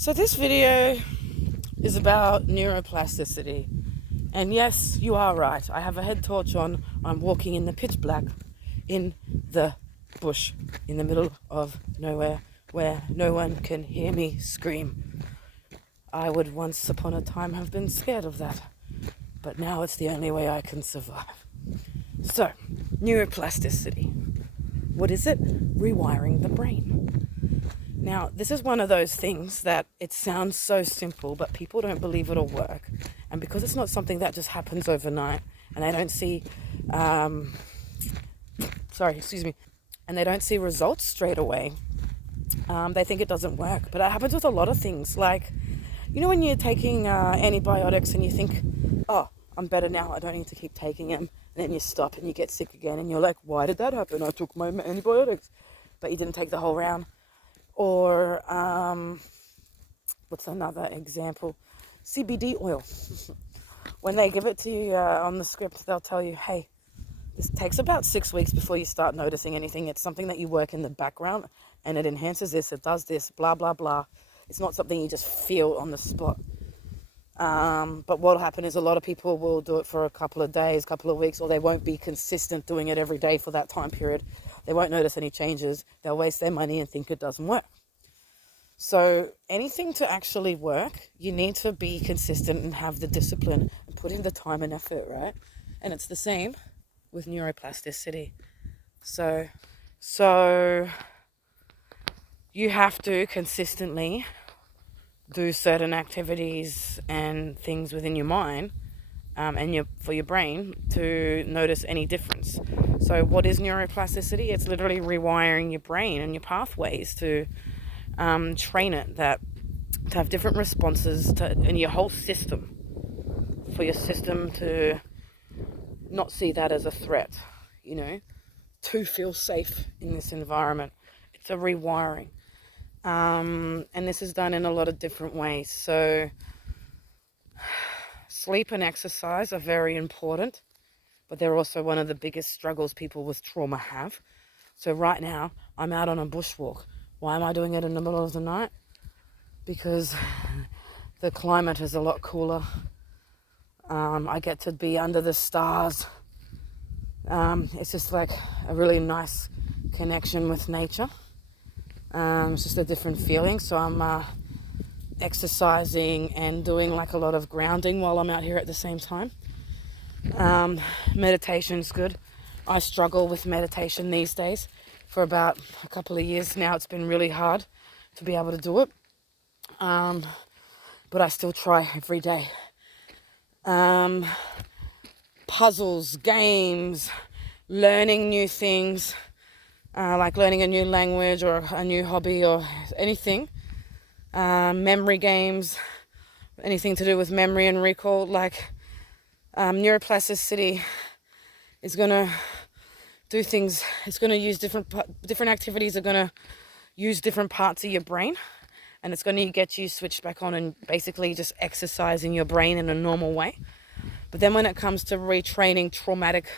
So this video is about neuroplasticity. And yes, you are right. I have a head torch on. I'm walking in the pitch black in the bush in the middle of nowhere where no one can hear me scream. I would once upon a time have been scared of that, but now it's the only way I can survive. So, neuroplasticity. What is it? Rewiring the brain. Now, this is one of those things that it sounds so simple, but people don't believe it'll work. And because it's not something that just happens overnight, and they don't see, and they don't see results straight away, they think it doesn't work. But it happens with a lot of things. Like, you know, when you're taking antibiotics and you think, oh, I'm better now, I don't need to keep taking them. And then you stop and you get sick again. And you're like, why did that happen? I took my antibiotics. But you didn't take the whole round. Or, what's another example? CBD oil. When they give it to you on the script, they'll tell you, hey, this takes about 6 weeks before you start noticing anything. It's something that you work in the background and it enhances this, it does this, blah, blah, blah. It's not something you just feel on the spot. But what will happen is a lot of people will do it for a couple of days, couple of weeks, or they won't be consistent doing it every day for that time period. They won't notice any changes. They'll waste their money and think it doesn't work. So anything to actually work, you need to be consistent and have the discipline and put in the time and effort, right? And it's the same with neuroplasticity. So you have to consistently do certain activities and things within your mind and for your brain to notice any difference. So what is neuroplasticity? It's literally rewiring your brain and your pathways to train it to have different responses in your whole system, for your system to not see that as a threat, to feel safe in this environment. It's a rewiring. And this is done in a lot of different ways. So sleep and exercise are very important, but they're also one of the biggest struggles people with trauma have. So right now, I'm out on a bushwalk. Why am I doing it in the middle of the night? Because the climate is a lot cooler. I get to be under the stars. It's just like a really nice connection with nature. It's just a different feeling. So I'm exercising and doing like a lot of grounding while I'm out here at the same time. Meditation's good. I struggle with meditation these days. For about a couple of years now, it's been really hard to be able to do it. But I still try every day. Puzzles, games, learning new things, like learning a new language or a new hobby or anything. Memory games, anything to do with memory and recall. Like neuroplasticity is going to do things. It's going to use different activities are going to use different parts of your brain, and it's going to get you switched back on and basically just exercising your brain in a normal way. But then when it comes to retraining traumatic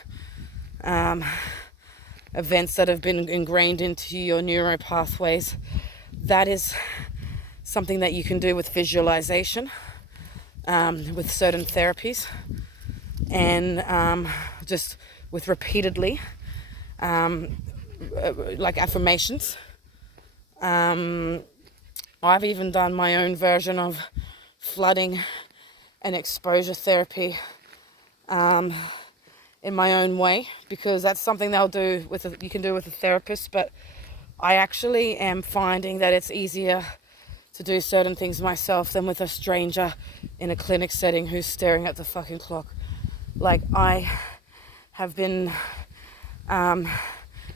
events that have been ingrained into your neuro pathways, that is something that you can do with visualization, with certain therapies, and just with repeatedly, like affirmations. I've even done my own version of flooding and exposure therapy in my own way, because that's something you can do with a therapist. But I actually am finding that it's easier to do certain things myself than with a stranger in a clinic setting who's staring at the fucking clock. Like, I have been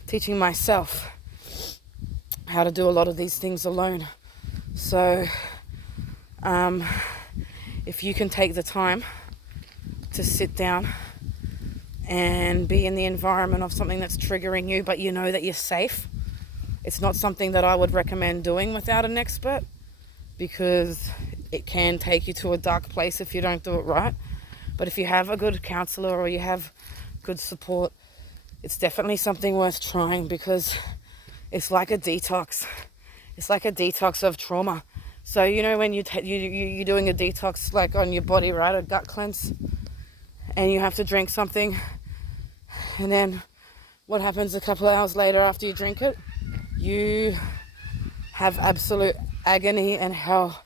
teaching myself how to do a lot of these things alone. So if you can take the time to sit down and be in the environment of something that's triggering you, but you know that you're safe, it's not something that I would recommend doing without an expert, because it can take you to a dark place if you don't do it right. But if you have a good counselor or you have good support, it's definitely something worth trying, because it's like a detox. It's like a detox of trauma. So when you're doing a detox like on your body, right, a gut cleanse, and you have to drink something, and then what happens a couple of hours later after you drink it? You have absolute agony and hell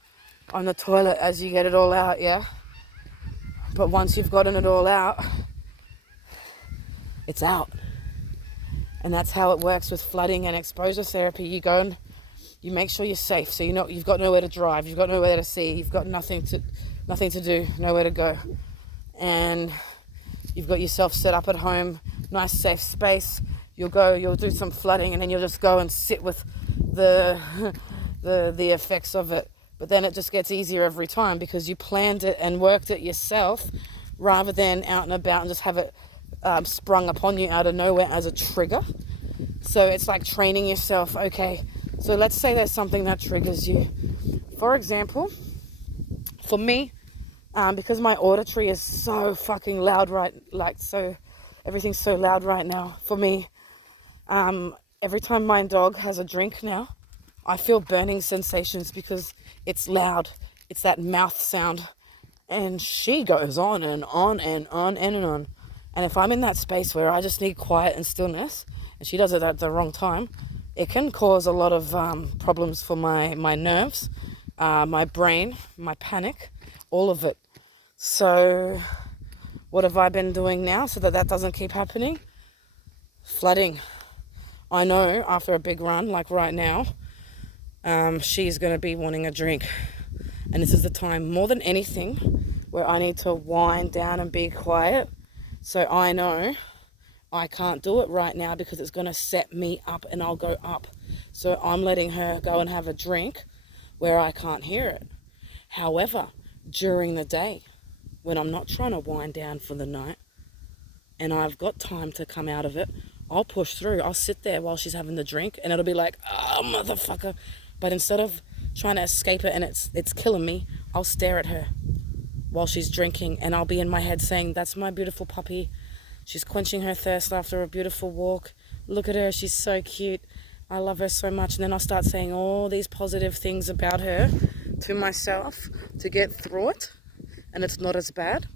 on the toilet as you get it all out, yeah? But once you've gotten it all out, it's out. And that's how it works with flooding and exposure therapy. You go and you make sure you're safe. So you've got nowhere to drive, you've got nowhere to see, you've got nothing to do, nowhere to go. And you've got yourself set up at home, nice safe space. You'll do some flooding, and then you'll just go and sit with the effects of it. But then it just gets easier every time because you planned it and worked it yourself, rather than out and about and just have it sprung upon you out of nowhere as a trigger. So it's like training yourself. Okay, so let's say there's something that triggers you. For example, for me, because my auditory is so fucking loud, everything's so loud right now for me. Every time my dog has a drink now, I feel burning sensations because it's loud. It's that mouth sound. And she goes on and on and on and on. And if I'm in that space where I just need quiet and stillness, and she does it at the wrong time, it can cause a lot of problems for my nerves, my brain, my panic, all of it. So what have I been doing now so that doesn't keep happening? Flooding. I know after a big run, like right now, she's going to be wanting a drink. And this is the time, more than anything, where I need to wind down and be quiet. So I know I can't do it right now because it's going to set me up and I'll go up. So I'm letting her go and have a drink where I can't hear it. However, during the day, when I'm not trying to wind down for the night and I've got time to come out of it, I'll push through. I'll sit there while she's having the drink and it'll be like, oh, motherfucker. But instead of trying to escape it and it's killing me, I'll stare at her while she's drinking, and I'll be in my head saying, that's my beautiful puppy. She's quenching her thirst after a beautiful walk. Look at her, she's so cute. I love her so much. And then I'll start saying all these positive things about her to myself to get through it, and it's not as bad.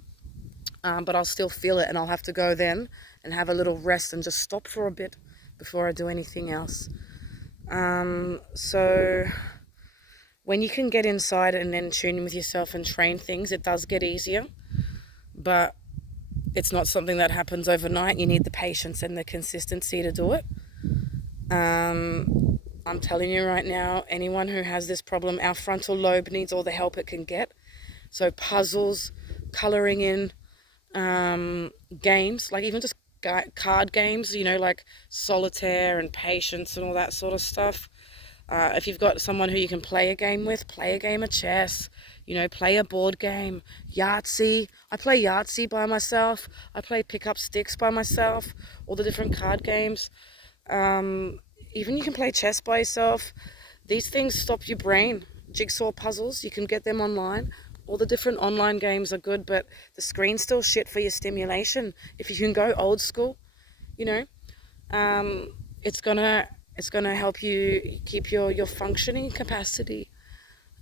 But I'll still feel it, and I'll have to go then and have a little rest and just stop for a bit before I do anything else. So when you can get inside and then tune in with yourself and train things, it does get easier. But it's not something that happens overnight. You need the patience and the consistency to do it. I'm telling you right now, anyone who has this problem, our frontal lobe needs all the help it can get. So puzzles, colouring in, games, like even just card games, like solitaire and patience and all that sort of stuff. If you've got someone who you can play a game with, play a game of chess, play a board game, Yahtzee. I play Yahtzee by myself. I play pick up sticks by myself, all the different card games. Even you can play chess by yourself. These things stop your brain. Jigsaw puzzles, you can get them online. All the different online games are good, but the screen's still shit for your stimulation. If you can go old school, it's gonna help you keep your functioning capacity,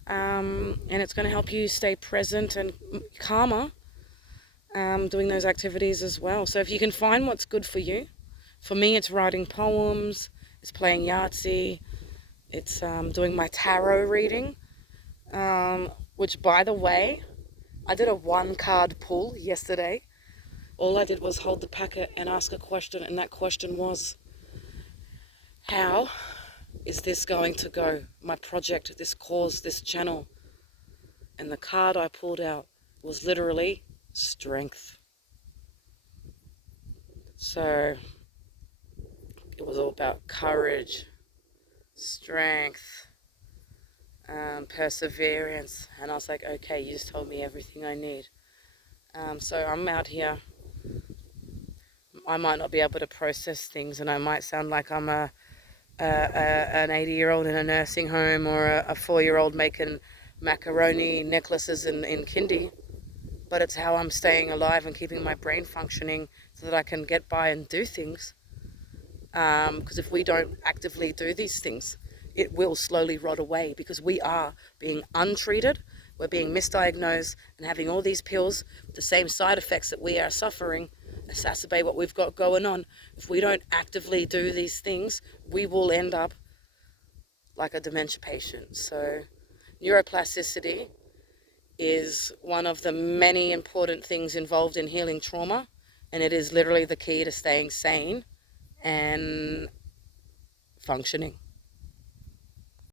and it's gonna help you stay present and calmer, doing those activities as well. So if you can find what's good for you, for me it's writing poems, it's playing Yahtzee, it's doing my tarot reading, which, by the way, I did a 1-card pull yesterday. All I did was hold the packet and ask a question, and that question was, how is this going to go? My project, this cause, this channel. And the card I pulled out was literally strength. So it was all about courage, strength, perseverance. And I was like, okay, you just told me everything I need. So I'm out here. I might not be able to process things, and I might sound like I'm an 80-year-old in a nursing home or a 4-year-old making macaroni necklaces in kindy, but it's how I'm staying alive and keeping my brain functioning so that I can get by and do things. Because if we don't actively do these things, it will slowly rot away because we are being untreated, we're being misdiagnosed and having all these pills with the same side effects that we are suffering exacerbate what we've got going on. If we don't actively do these things, we will end up like a dementia patient. So neuroplasticity is one of the many important things involved in healing trauma, and it is literally the key to staying sane and functioning.